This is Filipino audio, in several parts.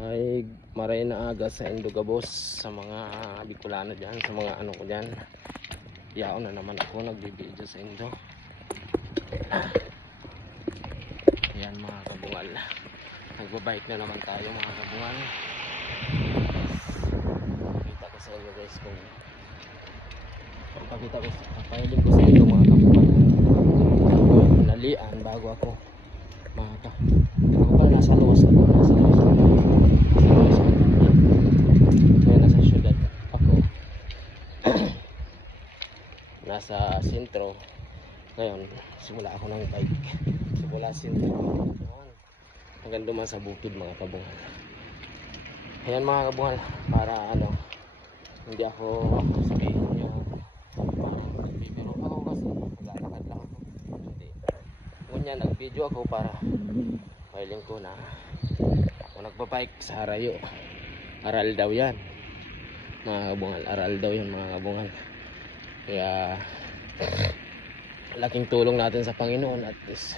ay maray na aga sa Indogabos sa mga Bicolano dyan, sa mga ano ko dyan. Yao na naman ako nagbibideo sa Indo. Ayan mga kabungal, nagbabike na naman tayo mga kabungal. Pakita ko sa inyo guys kung papakita ko, papahiling ko sa inyo mga kabungal. Nalian bago ako maka ako pala nasa luwas ako, nasa syudad ako. Nasa sentro ngayon, simula ako ng bike simula sentro hanggang duman sa bukid mga kabungal. Ayan mga kabungal, para ano hindi ako sabihin nyo nagbibiro ako kasi maglalakad lang ako. Hindi, ngunyan nag-video ako para mailing ko na ako nagbabike sa Harayo. Aral daw yan mga kabungal, aral daw yan mga kabungal. Kaya laking tulong natin sa Panginoon at least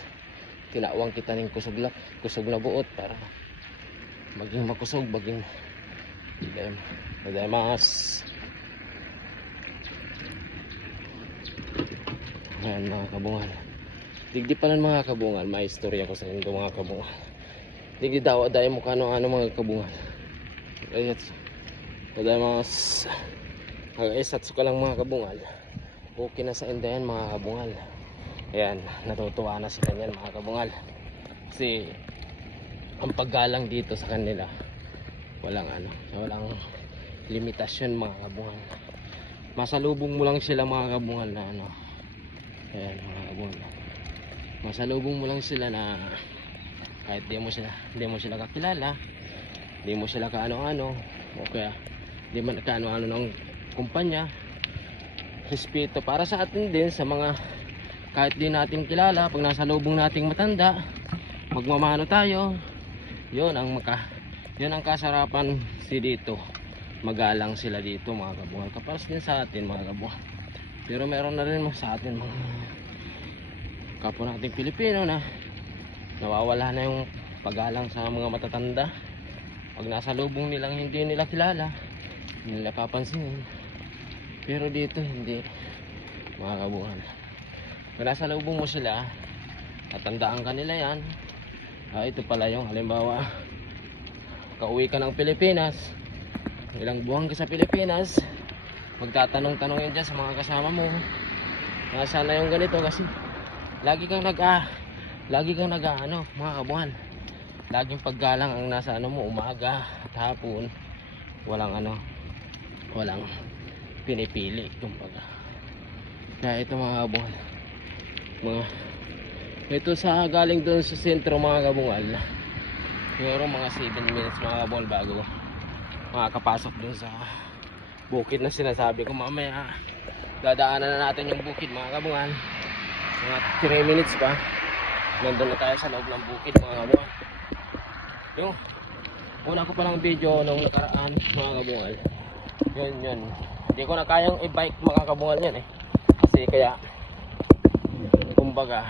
tinawang kita ng kusog na buot para maging makusog, maging mas. Ayan mga kabungal, digdi pa lang mga kabungal, may istorya ko sa inyo mga kabungal. Digdi daw aday mo kano mga kabungal. Ayat aday mas isat ka lang mga kabungal, okay na sa inyo yan mga kabungal. Ayan, natutuwa na sila yan mga kabungal kasi ang paggalang dito sa kanila walang limitasyon mga kabungal. Masalubong mo lang sila mga kabungal na ayan mga kabungal, masalubong mo lang sila na kahit di mo sila kakilala, di mo sila kaano-ano o kaya di man kaano-ano ng kumpanya, respeto para sa atin din sa mga kahit di natin kilala. Pag nasa lubong nating matanda, magmamano tayo, yun ang kasarapan dito. Magalang sila dito mga kabungal, kaparas din sa atin mga kabungal. Pero meron na rin sa atin mga kapwa nating Pilipino na nawawala na yung paggalang sa mga matatanda. Pag nasa lubong nilang hindi nila kilala, hindi nila papansinin. Pero dito hindi mga kabungal. Kung nasa lubong mo sila, tatandaan ka nila yan. Ito pala yung halimbawa, kauwi ka ng Pilipinas, ilang buwan ka sa Pilipinas, magtatanong-tanong yan dyan sa mga kasama mo, nasaan na yung ganito, kasi lagi kang mga kabungal, laging paggalang ang nasa mo, umaga at hapon, walang pinipili kumbaga. Kaya ito mga kabungal, ito sa galing doon sa sentro mga kabungal, siguro mga 7 minutes mga kabungal bago makakapasok doon sa bukid na sinasabi ko. Mamaya dadaanan na natin yung bukid mga kabungal, mga 3 minutes pa nandun na tayo sa loob ng bukid mga kabungal. Yung una ko palang video nung nakaraan mga kabungal, yun hindi ko na kayang i-bike mga kabungal yan kasi kaya kumbaga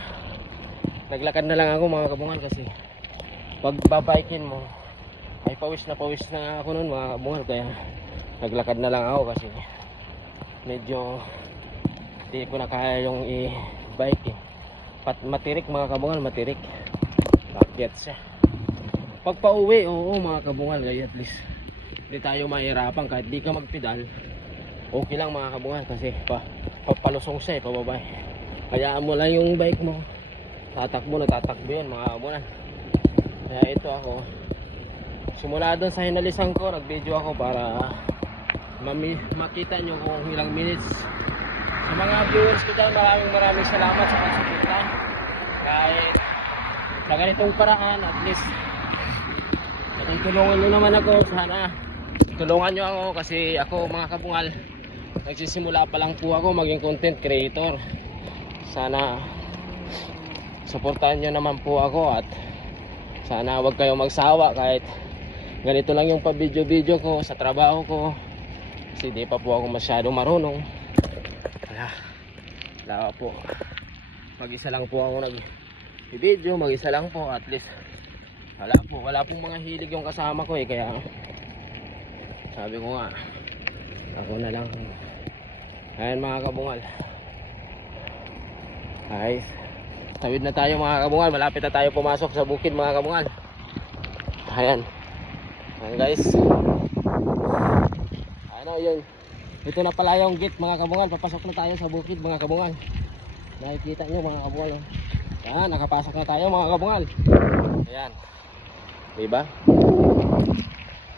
naglakad na lang ako mga kabungal, kasi pag babikin mo ay pawis na ako nun mga kabungal. Kaya naglakad na lang ako kasi medyo hindi ko na kaya yung i-bike matirik mga kabungal, matirik, bakit siya pag pauwi. Oo mga kabungal, kaya at least hindi tayo mahirapan kahit di ka magpedal, okay lang mga kabungal, kasi papalusong siya pababa. Hayaan mo lang yung bike mo, tatakbo yan mga kabungal. Kaya ito ako, simula doon sa hinalisan ko, nag-video ako para makita nyo kung ilang minutes. Sa mga viewers ko dyan, maraming salamat sa pagsuporta. Kahit sa ganitong paraan, at least natutulungan nyo naman ako. Sana tulungan nyo ako, kasi ako mga kabungal, nagsisimula pa lang po ako maging content creator. Sana suportahan nyo naman po ako at sana wag kayong magsawa kahit ganito lang yung pa-video ko sa trabaho ko, kasi di pa po ako masyadong marunong. Wala po, mag-isa lang po ako nag-video, mag-isa lang po, at least Wala pong mga hilig yung kasama ko eh, kaya sabi ko nga, ako na lang. Ayan mga kabungal. Ay, tawid na tayo mga kabungal, malapit na tayo pumasok sa bukid mga kabungal. Ayan. Ayan guys. Ano yun? Ito na pala yung gate mga kabungal, papasok na tayo sa bukid mga kabungal. Nakikita nyo mga kabungal. Ayan, nakapasok na tayo mga kabungal. Ayan. Diba?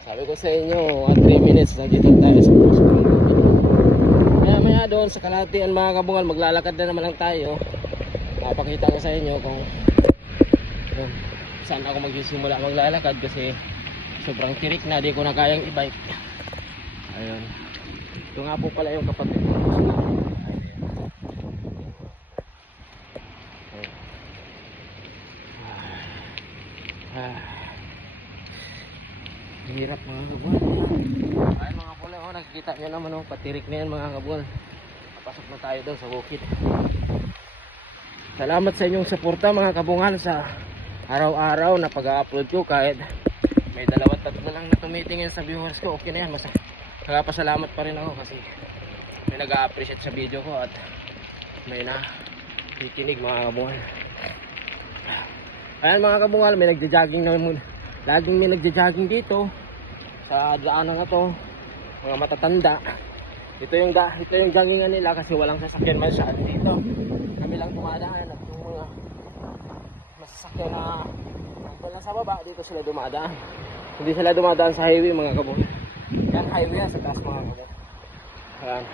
Sabi ko sa inyo, 3 minutes nandito tayo sa bukid. Maya doon sa kalahatian mga kabungal, maglalakad na naman lang tayo. Napakita ko sa inyo kung saan ako magsisimula maglalakad kasi sobrang tirik na, di ko na kayang i-bike. Ayun. Ito nga po pala yung kapatid ko. Hirap mga kabungal. Ayun mga pula, oh, nakikita nyo naman oh, patirik na yan mga kabungal. Papasok na tayo doon sa bukid. Salamat sa inyong suporta mga kabungal sa araw-araw na pag-upload ko. Kahit may 2-3 lang na tumitingin sa viewers ko, okay na yan. Nagpapasalamat pa rin ako kasi may nag-a-appreciate sa video ko at may nakikinig mga kabungal. Ayan mga kabungal, may nagja-jogging na muna. Laging may nagja-jogging dito sa daanan na to, mga matatanda. Ito yung joggingan nila kasi walang sasakyan man siya dito. Kami lang dumadaan at yung mga masasakyan na wala sa baba, dito sila dumadaan. Hindi sila dumadaan sa highway mga kabungal. Yan highway yan sa taas mga kabungal. Ayan.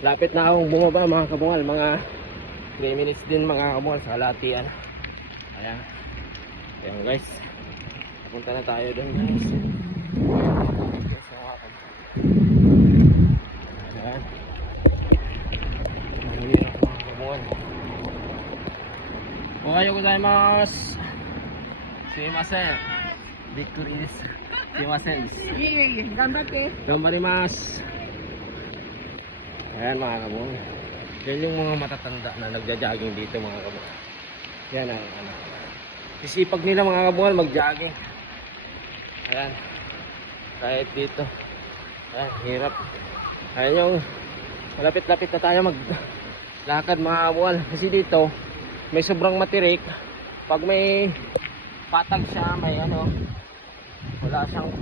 Lapit na akong bumaba mga kabungal, mga 3 minutes din mga kabungal sa kalahatian. Ayan. Ayan guys, napunta na tayo doon guys. Ayan. Mahirap mga kabungal. Ohayo gozaimasu. Sumimasen. Bikkuri desu. Sumimasen desu. Ganbatte. Ganbarimasu. Ayan mga kabungal. Yan yung mga matatanda na nagja-jogging dito mga kabungal. Yan ang sisipag nila mga kabungal mag-jogging. Ayan. Kahit dito. Ayan, hirap. Ayan yung malapit-lapit na tayo maglakad mga kabungal. Kasi dito, may sobrang matirik. Pag may patag siya, may wala siyang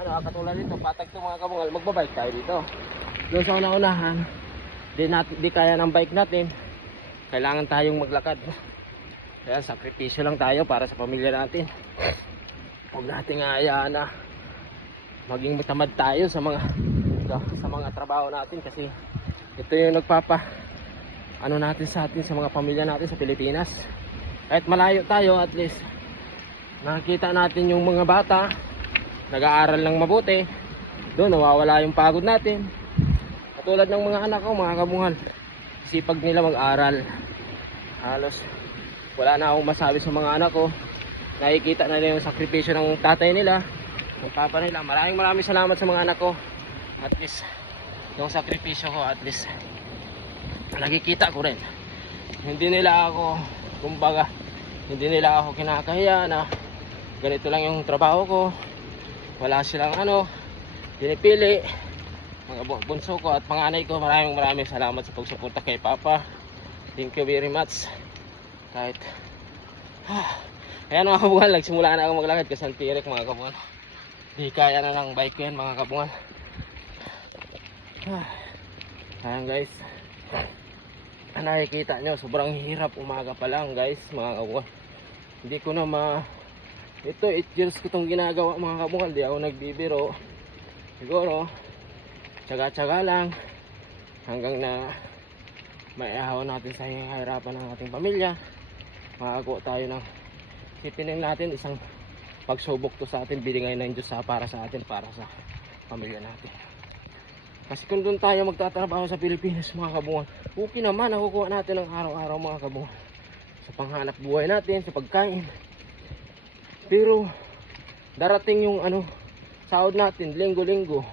katulad dito, patag ito mga kabungal, magbabike tayo dito. Doon sa una-unahan, di kaya ng bike natin. Kailangan tayong maglakad. Kaya sakripisyo lang tayo para sa pamilya natin. Huwag natin hayaan na maging tamad tayo sa mga trabaho natin kasi ito yung natin sa atin, sa mga pamilya natin sa Pilipinas. Kahit malayo tayo, at least nakikita natin yung mga bata nag-aaral ng mabuti. Doon nawawala yung pagod natin. Katulad ng mga anak ko mga kabungal, sipag nila mag-aral. Halos wala na akong masabi sa mga anak ko. Nakikita na nila yung sakripisyo ng tatay nila, ng papa nila. Maraming salamat sa mga anak ko. At least yung sakripisyo ko, at least nakikita ko rin. Hindi nila ako, kumbaga, hindi nila ako kinakahiya na ganito lang yung trabaho ko. Wala silang pinipili. Mga bunso ko at panganay ko, maraming salamat sa pagsuporta kay papa. Thank you very much. Kahit ayan mga kabungal, nagsimula na ako maglakad kasi ang tirik mga kabungal. Di kaya na ng bike ko yan mga kabungal. Ayan guys, nakikita nyo, sobrang hirap umaga pa lang guys mga kabungal. Hindi ko na ito 8 years ko itong ginagawa mga kabungal. Di ako nagbibiro. Siguro tsaga-tsaga lang hanggang na maihaw natin sa hirapan ng ating pamilya. Makakuha tayo ng sipinin natin isang pagsubok to sa atin, binigay ng Diyos para sa atin, para sa pamilya natin. Kasi kung doon tayo magtatrabaho sa Pilipinas mga kabungal, okay naman, nakukuha natin ng araw-araw mga kabungal sa panghanap buhay natin, sa pagkain. Pero darating yung sahod natin linggo-linggo,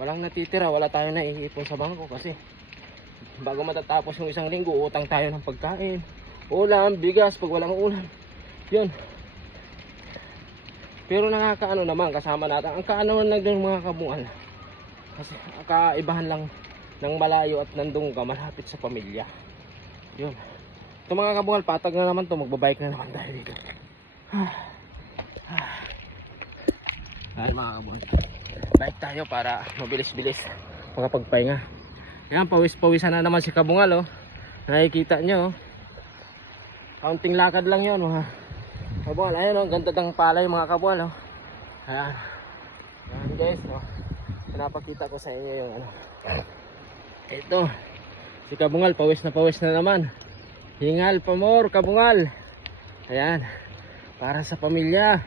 walang natitira, wala tayong naiipon sa bangko kasi bago matatapos yung isang linggo, utang tayo ng pagkain, ulam, bigas. Pag walang ulam, Yun. Pero nakakaano naman kasama natin. Ang kaano lang ng mga kabungal. Kasi kaibahan lang ng malayo at nandun ka malapit sa pamilya. Yun. Ito mga kabungal, patag na naman to, magbabike na naman tayo dito. Ay mga kabungal, bike tayo para mabilis-bilis makapagpahinga. Yan, pawis-pawisan na naman si kabungal, oh. Nakikita nyo, oh. Kaunting lakad lang yun mga kabungal. Ayun, oh, ganda ng palay mga kabungal, oh. Ayan. Ayan guys, oh. Pinapakita ko sa inyo yung ano. Ito, si kabungal, pawis na naman. Hingal pa more kabungal. Ayan, para sa pamilya.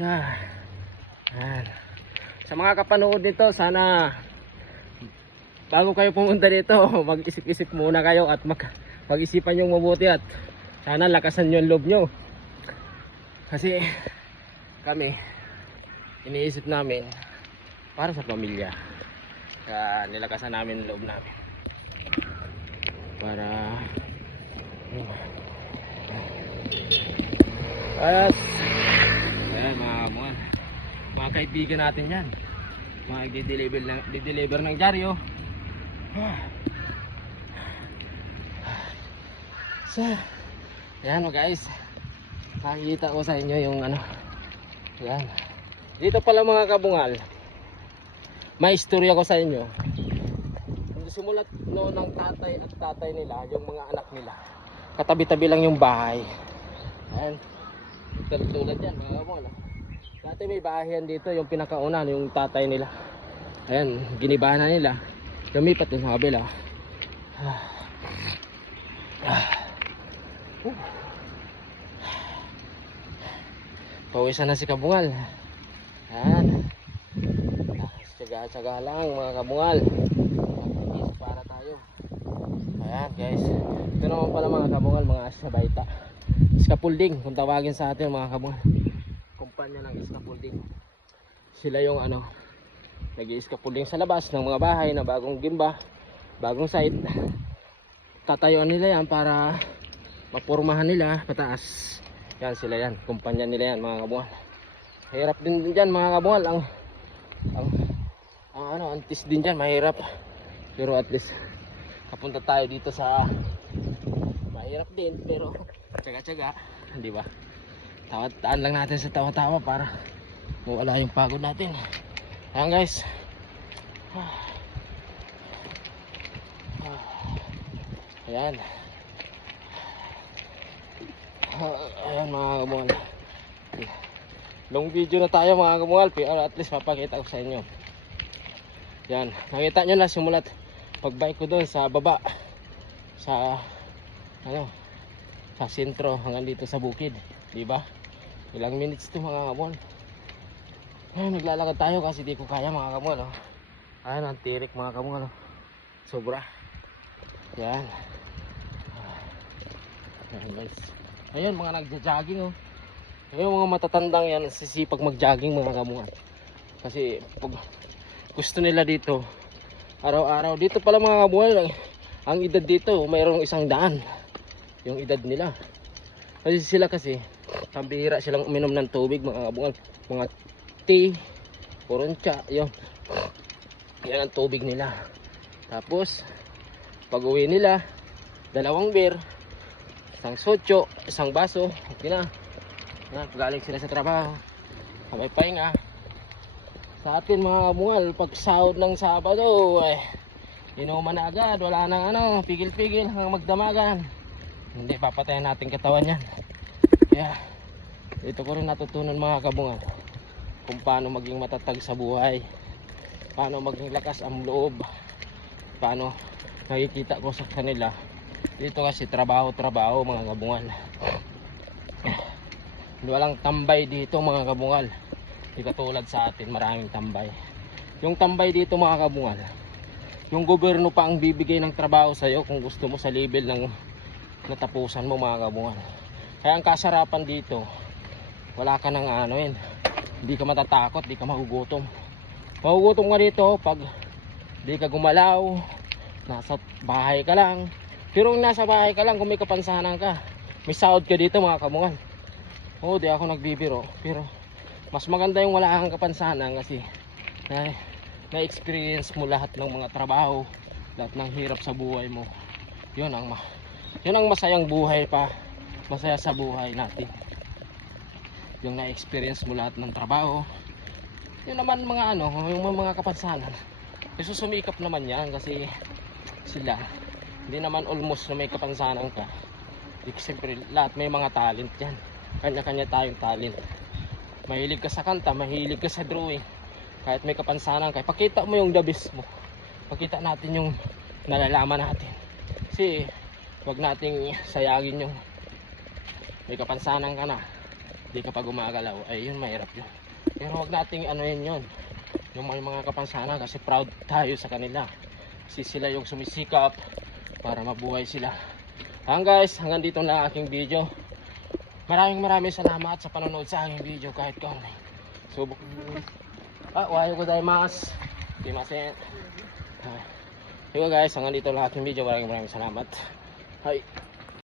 Ayan. Sa mga kapanood nito, sana bago kayo pumunta dito, mag-isip-isip muna kayo at mag-isipan yung mabuti at sana lakasan nyo ang loob nyo. Kasi kami, iniisip namin para sa pamilya. Kaya nilakasan namin ang loob namin. Para at ayan mga kaibigan natin yan, mga di-deliver ng dyaryo. So ayan guys, nakikita ko sa inyo yung ano. Ayan, dito pala mga kabungal, may istorya ko sa inyo. Simulat noon ng tatay nila, yung mga anak nila, katabi-tabi lang yung bahay. Ayan, tulad yan mga kabungal. Dati may bahay yan dito, yung pinakauna, yung tatay nila. Ayan, ginibahan na nila, lumipat din sa kabila. Pawisan na si kabungal. Ayan, tsaga-tsaga lang mga kabungal, para tayo. Ayan guys, ito naman pala mga kabungal, mga sabayta, scaffolding kung tawagin sa atin mga kabungal. Kumpanya ng scaffolding. Sila yung ano, nag-i-scaffolding sa labas ng mga bahay na bagong gimba, bagong site. Tatayuan nila yan para mapurmahan nila pataas. Yan sila yan, kumpanya nila yan mga kabungal. Hirap din dyan mga kabungal, ang antis din dyan, mahirap. Pero at least kapunta tayo dito sa mahirap din pero tsaga-tsaga, di ba? Tawa-taan lang natin sa tawa-tawa para mawala yung pagod natin. Ayan guys. Ayan. Ayan mga kabungal. Long video na tayo mga kabungal, pero at least mapakita ko sa inyo. Yan, nakita nyo na simulat pagbike ko doon sa baba, sa ano, sa sentro hanggang dito sa bukid, di ba? Ilang minutes to mga kabungal. Naglalakad tayo kasi di ko kaya mga kabungal, oh. Ayan ang tirik mga kabungal, oh. Sobra. Yan. Ayan guys. Ayun mga nagja-jogging, oh. Ayun mga matatandang yan, sisipag mag-jogging mga kabungal. Kasi pag gusto nila dito araw-araw, dito pala mga kabungal, ang edad dito mayroong 100 yung edad nila. Kasi sila kasi pambihira silang uminom ng tubig mga kabungal, mga tea, porontsa, yun. Yan ang tubig nila. Tapos pag uwi nila, 2 beer, 1 sotso, 1 baso, okay na. Yan, galing sila sa trabaho, may pahinga. Sa atin mga kabungal, pag sahod ng Sabado, inuman na agad, wala nang ano, pigil-pigil hanggang magdamagan. Hindi, papatayin natin katawan yan. Kaya dito ko rin natutunan mga kabungal kung paano maging matatag sa buhay, paano maging lakas ang loob, paano nakikita ko sa kanila dito kasi trabaho mga kabungal. Walang tambay dito mga kabungal. Di katulad sa atin, maraming tambay. Yung tambay dito mga kabungal, yung gobyerno pa ang bibigay ng trabaho sa'yo kung gusto mo sa level ng natapusan mo mga kabungal. Kaya ang kasarapan dito, wala ka nang ano yun, hindi ka matatakot, di ka magugutom. Magugutom ka dito pag di ka gumalaw, nasa bahay ka lang. Pero kung nasa bahay ka lang, kung may kapansanan ka, may sahod ka dito mga kabungal. Oo, di ako nagbibiro. Pero mas maganda yung wala kang kapansanan kasi na-experience mo lahat ng mga trabaho, lahat ng hirap sa buhay mo. Yun ang masayang buhay pa. Masaya sa buhay natin. Yung na-experience mo lahat ng trabaho. Yun naman mga yung mga kapansanan. Kasi sumikap naman yan kasi sila hindi naman almost na may kapansanan ka. Siyempre lahat may mga talent yan. Kanya-kanya tayong talent. Mahilig ka sa kanta, mahilig ka sa drawing. Kahit may kapansanan ka, pakita mo yung the best mo. Pakita natin yung nalalaman natin. Kasi wag nating sayagin yung may kapansanan ka na, hindi ka pa gumagalaw. Ay yun, mahirap yun. Pero wag nating yun yung may mga kapansanan kasi proud tayo sa kanila. Kasi sila yung sumisikap para mabuhay sila. Guys, hanggang dito na aking video. Maraming salamat sa panonood sa aking video kahit konti. Subok. Ohayo gozaimasu. Sumimasen. Yo guys, hanggang dito na aking video. Maraming salamat. Hi.